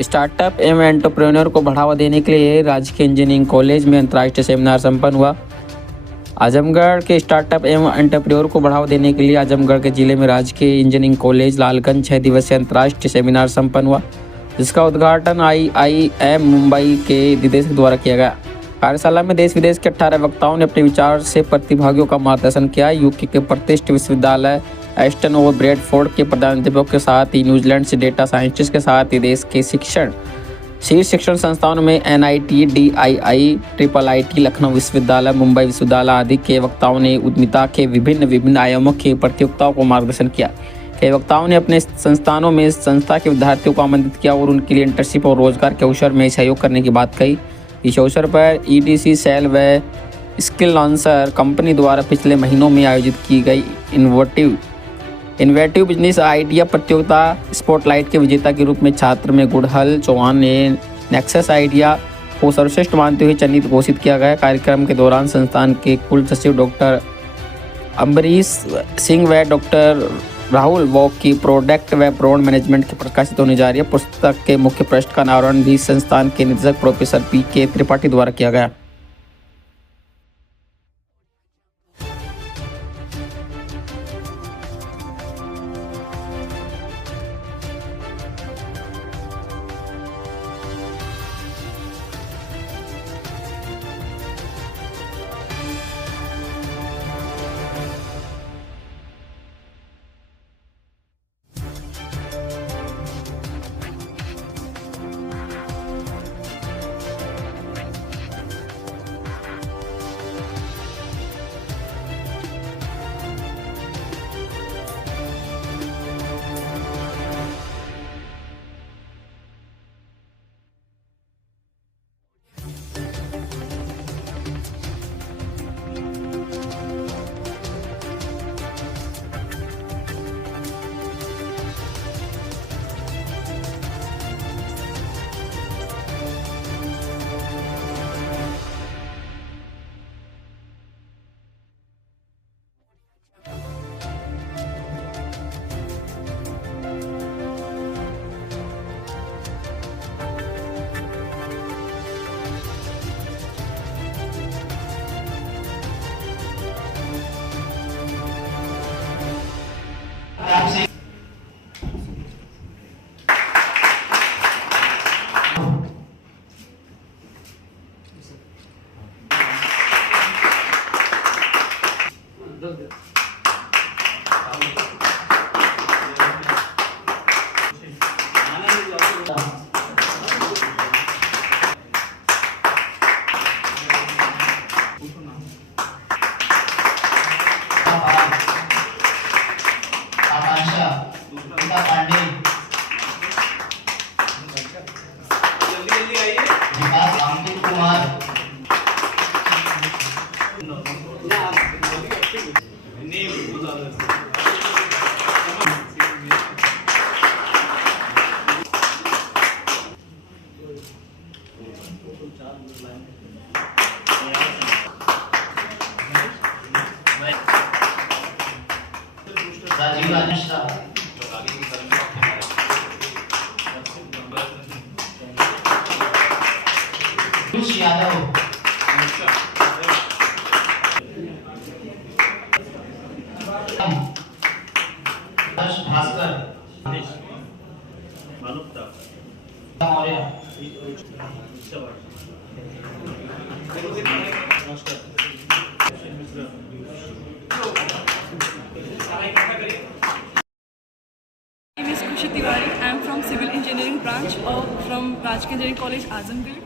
Startup एवं entrepreneur को बढ़ावा देने के लिए राजकीय इंजीनियरिंग कॉलेज में अंतर्राष्ट्रीय सेमिनार संपन्न हुआ। आजमगढ़ के स्टार्टअप एवं एंटरप्रेन्योर को बढ़ावा देने के लिए आजमगढ़ के जिले में राजकीय इंजीनियरिंग कॉलेज लालगंज 6 दिवसीय अंतर्राष्ट्रीय सेमिनार संपन्न हुआ, जिसका उद्घाटन IIM मुंबई के निदेशक द्वारा किया गया। कार्यशाला में देश विदेश के 18 वक्ताओं ने अपने विचार से प्रतिभागियों का मार्गदर्शन किया। यूके के प्रतिष्ठित विश्वविद्यालय एस्टन और ब्रेडफोर्ड के प्राध्यापकों के साथ ही न्यूजीलैंड से डेटा साइंटिस्ट के साथ ही देश के शीर्ष शिक्षण संस्थानों में NIT, DII, IIT, लखनऊ विश्वविद्यालय, मुंबई विश्वविद्यालय आदि के वक्ताओं ने उद्यमिता के विभिन्न आयामों की प्रतियोगिताओं को मार्गदर्शन किया। कई वक्ताओं ने अपने संस्थानों में संस्था के विद्यार्थियों को आमंत्रित किया और उनके लिए इंटर्नशिप और रोजगार के अवसर में सहयोग करने की बात कही। इस अवसर पर EDC सेल व स्किल लॉन्चर कंपनी द्वारा पिछले महीनों में आयोजित की गई इनोवेटिव बिजनेस आइडिया प्रतियोगिता स्पॉटलाइट के विजेता के रूप में छात्र में गुड़हल चौहान ने नेक्सस आइडिया को सर्वश्रेष्ठ मानते हुए चयनित घोषित किया गया। कार्यक्रम के दौरान संस्थान के कुल सचिव डॉक्टर अम्बरीश सिंह व डॉक्टर राहुल वॉक की प्रोडक्ट व ब्रांड मैनेजमेंट की प्रकाशित होने जा रही है पुस्तक के मुख्य पृष्ठ का अनावरण भी संस्थान के निदेशक प्रोफेसर PK त्रिपाठी द्वारा किया गया। I am from Civil Engineering branch from Rajकीय Engineering College, Azamgarh,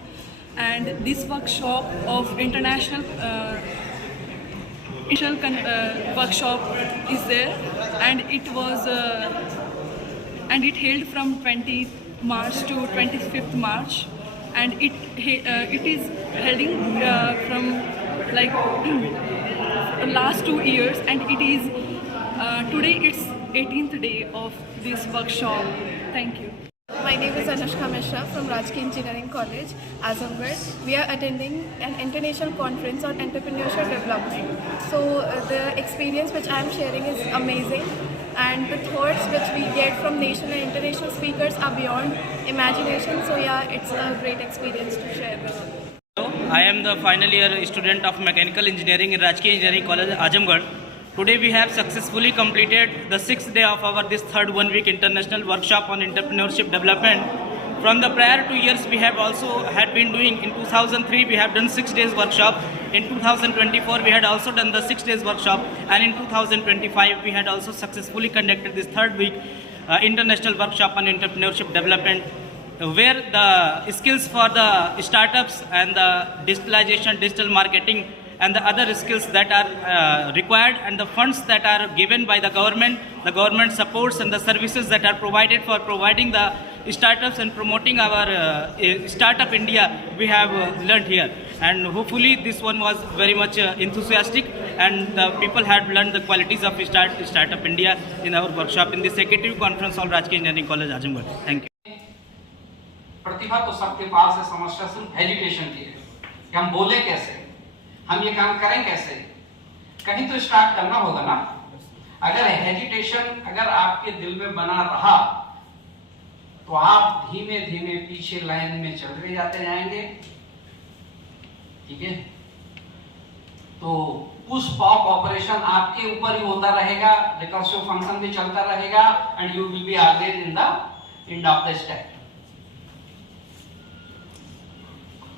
and this workshop of international workshop is there, and it was and it held from 20th March to 25th March, and it is holding from like last 2 years, and it is today it's 18th day of this workshop. Thank you. My name is Anushka Mishra from Rajकीय Engineering College, Azamgarh. We are attending an international conference on entrepreneurship development. So the experience which I am sharing is amazing. and the thoughts which we get from national and international speakers are beyond imagination. So yeah, it's a great experience to share with all. I am the final year student of mechanical engineering in Rajki Engineering College, Azamgarh. Today we have successfully completed the 6th day of our this third 1 week international workshop on entrepreneurship development. From the prior 2 years we have also had been doing, in 2003 we have done 6 days workshop, in 2024 we had also done the 6 days workshop, and in 2025 we had also successfully conducted this third week international workshop on entrepreneurship development, where the skills for the startups and the digitalization, digital marketing and the other skills that are required, and the funds that are given by the government supports and the services that are provided for providing the startups and promoting our Startup India, we have learned here. And hopefully this one was very much enthusiastic, and the people had learned the qualities of Startup India in our workshop in the Executive Conference Hall, Rajki Engineering College, Azamgarh. Thank you. प्रतिभा तो सबके पास है, समस्या सिर्फ hesitation की है कि हम बोले कैसे, हम ये काम करें कैसे। कहीं तो स्टार्ट करना होगा ना। अगर हेजिटेशन अगर आपके दिल में बना रहा तो आप धीमे धीमे पीछे लाइन में चलते जाते जाएंगे, ठीक है। तो पुश पॉप ऑपरेशन आपके ऊपर ही होता रहेगा, रिकर्सिव फंक्शन भी चलता रहेगा, and you will be always in the end of the step.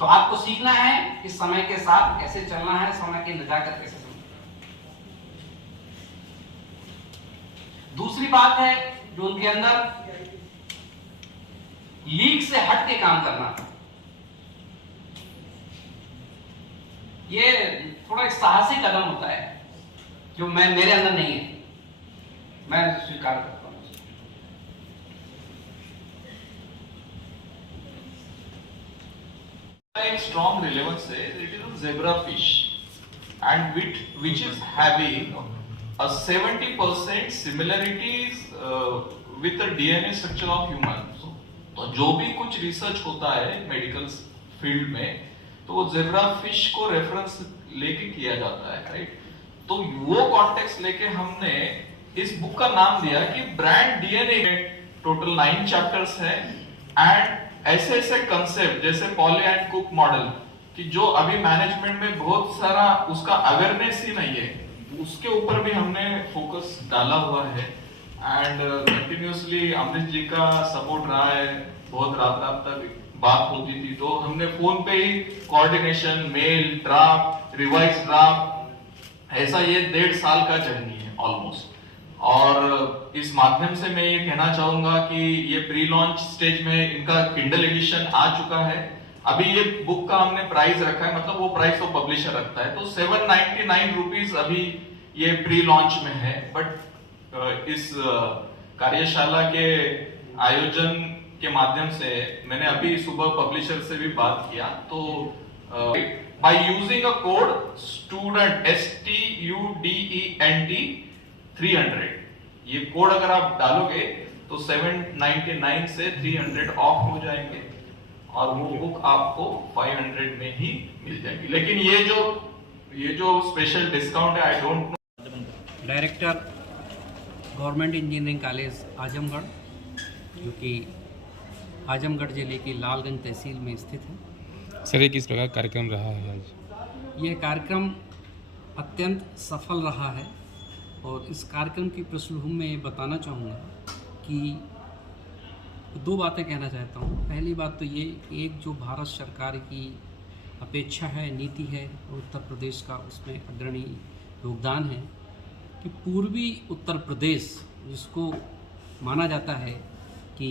तो आपको सीखना है कि समय के साथ कैसे चलना है, समय की नजाकत कैसे समझना। दूसरी बात है जो उनके अंदर लीक से हट के काम करना, ये थोड़ा एक साहसी कदम होता है जो मेरे अंदर नहीं है, मैं स्वीकार करता हूं। एक strong relevance है, it is a zebrafish, and which is having a 70% similarities with the DNA structure of human. तो जो भी कुछ रिसर्च होता है मेडिकल फील्ड में, तो वो zebrafish को रेफरेंस लेके किया जाता है, राइट। तो वो कॉन्टेक्स्ट लेके हमने इस बुक का नाम दिया कि ब्रांड डीएनए। टोटल 9 चैप्टर्स है, एंड ऐसे ऐसे कंसेप्ट जैसे पॉली एंड कुक मॉडल कि जो अभी मैनेजमेंट में बहुत सारा उसका अवेयरनेस ही नहीं है, उसके ऊपर भी हमने फोकस डाला हुआ है। एंड कंटिन्यूसली अमरीश जी का सपोर्ट रहा है, बहुत रात तक बात होती थी, तो हमने फोन पे ही coordination, mail, draft, revise draft, ऐसा ये 1.5 साल का जर्नी है ऑलमोस्ट। और इस माध्यम से मैं ये कहना चाहूंगा कि ये प्री लॉन्च स्टेज में इनका किंडल एडिशन आ चुका है। अभी ये बुक का हमने प्राइस रखा है, मतलब वो प्राइस तो पब्लिशर रखता है, तो 799 रुपीज अभी ये प्री लॉन्च में है। बट इस कार्यशाला के आयोजन के माध्यम से मैंने अभी सुबह पब्लिशर से भी बात किया, तो by using a code student STUDENT 300, ये कोड अगर आप डालोगे तो 799 से 300 ऑफ हो जाएंगे, और वो बुक आपको 500 में ही मिल जाएगी। लेकिन ये जो स्पेशल डिस्काउंट है, I don't know. Director government engineering college Azamgarh, जो कि आजमगढ़ जिले की लालगंज तहसील में स्थित है। सर, ये किस प्रकार कार्यक्रम रहा है आज? यह कार्यक्रम अत्यंत सफल रहा है, और इस कार्यक्रम की पृष्ठभूमि में ये बताना चाहूँगा कि 2 बातें कहना चाहता हूँ। पहली बात तो ये, एक जो भारत सरकार की अपेक्षा है, नीति है, उत्तर प्रदेश का उसमें अग्रणी योगदान है कि पूर्वी उत्तर प्रदेश, जिसको माना जाता है कि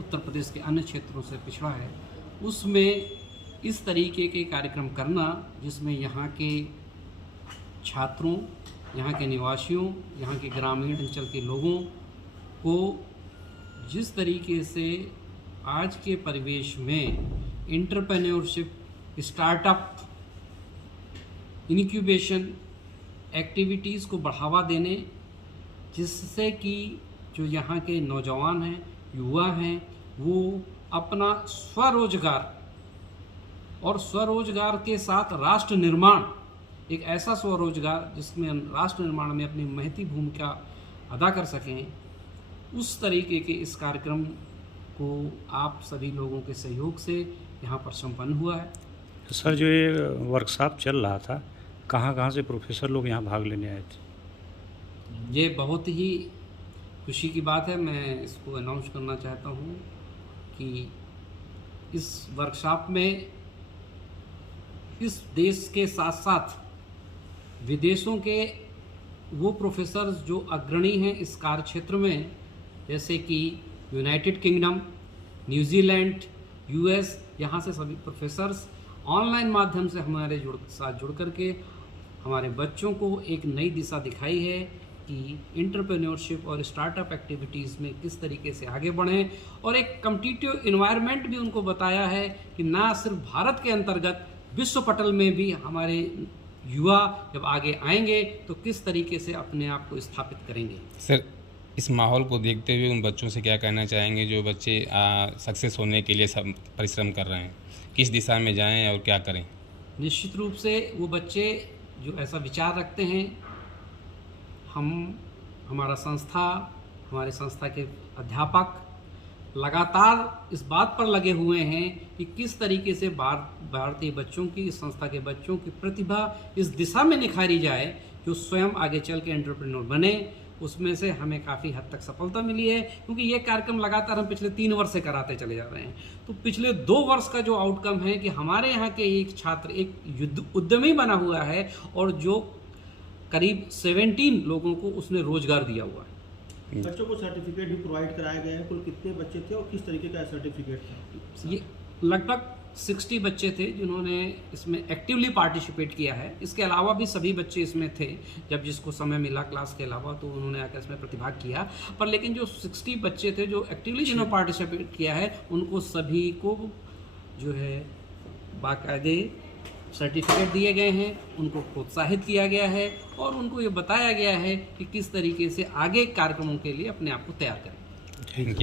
उत्तर प्रदेश के अन्य क्षेत्रों से पिछड़ा है, उसमें इस तरीके के कार्यक्रम करना जिसमें यहाँ के छात्रों, यहाँ के निवासियों, यहाँ के ग्रामीण अंचल के लोगों को जिस तरीके से आज के परिवेश में एंटरप्रेन्योरशिप, स्टार्टअप, इनक्यूबेशन एक्टिविटीज़ को बढ़ावा देने, जिससे कि जो यहाँ के नौजवान हैं, युवा हैं, वो अपना स्वरोजगार और स्वरोजगार के साथ राष्ट्र निर्माण, एक ऐसा स्वरोजगार जिसमें राष्ट्र निर्माण में अपनी महती भूमिका अदा कर सकें, उस तरीके के इस कार्यक्रम को आप सभी लोगों के सहयोग से यहाँ पर संपन्न हुआ है। सर, जो ये वर्कशॉप चल रहा था, कहाँ कहाँ से प्रोफेसर लोग यहाँ भाग लेने आए थे? ये बहुत ही खुशी की बात है। मैं इसको अनाउंस करना चाहता हूँ कि इस वर्कशॉप में इस देश के साथ साथ विदेशों के वो प्रोफेसर्स जो अग्रणी हैं इस कार्य क्षेत्र में, जैसे कि यूनाइटेड किंगडम, न्यूजीलैंड, यूएस, यहाँ से सभी प्रोफेसर्स ऑनलाइन माध्यम से हमारे साथ जुड़ करके हमारे बच्चों को एक नई दिशा दिखाई है कि एंटरप्रेन्योरशिप और स्टार्टअप एक्टिविटीज़ में किस तरीके से आगे बढ़ें, और एक कॉम्पिटिटिव इन्वायरमेंट भी उनको बताया है कि ना सिर्फ भारत के अंतर्गत विश्व पटल में भी हमारे युवा जब आगे आएंगे तो किस तरीके से अपने आप को स्थापित करेंगे। सर, इस माहौल को देखते हुए उन बच्चों से क्या कहना चाहेंगे जो बच्चे सक्सेस होने के लिए सब परिश्रम कर रहे हैं? किस दिशा में जाएं और क्या करें? निश्चित रूप से वो बच्चे जो ऐसा विचार रखते हैं, हमारा संस्था, हमारे संस्था के अध्यापक लगातार इस बात पर लगे हुए हैं कि किस तरीके से भारतीय बच्चों की, इस संस्था के बच्चों की प्रतिभा इस दिशा में निखारी जाए जो स्वयं आगे चल के एंटरप्रेन्योर बने। उसमें से हमें काफ़ी हद तक सफलता मिली है, क्योंकि ये कार्यक्रम लगातार हम पिछले 3 वर्ष से कराते चले जा रहे हैं। तो पिछले 2 वर्ष का जो आउटकम है कि हमारे यहाँ के एक छात्र एक उद्यमी बना हुआ है और जो करीब 17 लोगों को उसने रोजगार दिया हुआ है। बच्चों को सर्टिफिकेट भी प्रोवाइड कराए गए हैं। कुल कितने बच्चे थे और किस तरीके का सर्टिफिकेट था? ये लगभग 60 बच्चे थे जिन्होंने इसमें एक्टिवली पार्टिसिपेट किया है। इसके अलावा भी सभी बच्चे इसमें थे, जब जिसको समय मिला क्लास के अलावा तो उन्होंने आकर इसमें प्रतिभाग किया। पर लेकिन जो 60 बच्चे थे जो एक्टिवली जिन्होंने पार्टिसिपेट किया है, उनको सभी को जो है बाकायदे सर्टिफिकेट दिए गए हैं, उनको प्रोत्साहित किया गया है और उनको ये बताया गया है कि किस तरीके से आगे कार्यक्रमों के लिए अपने आप को तैयार करें। Thank you.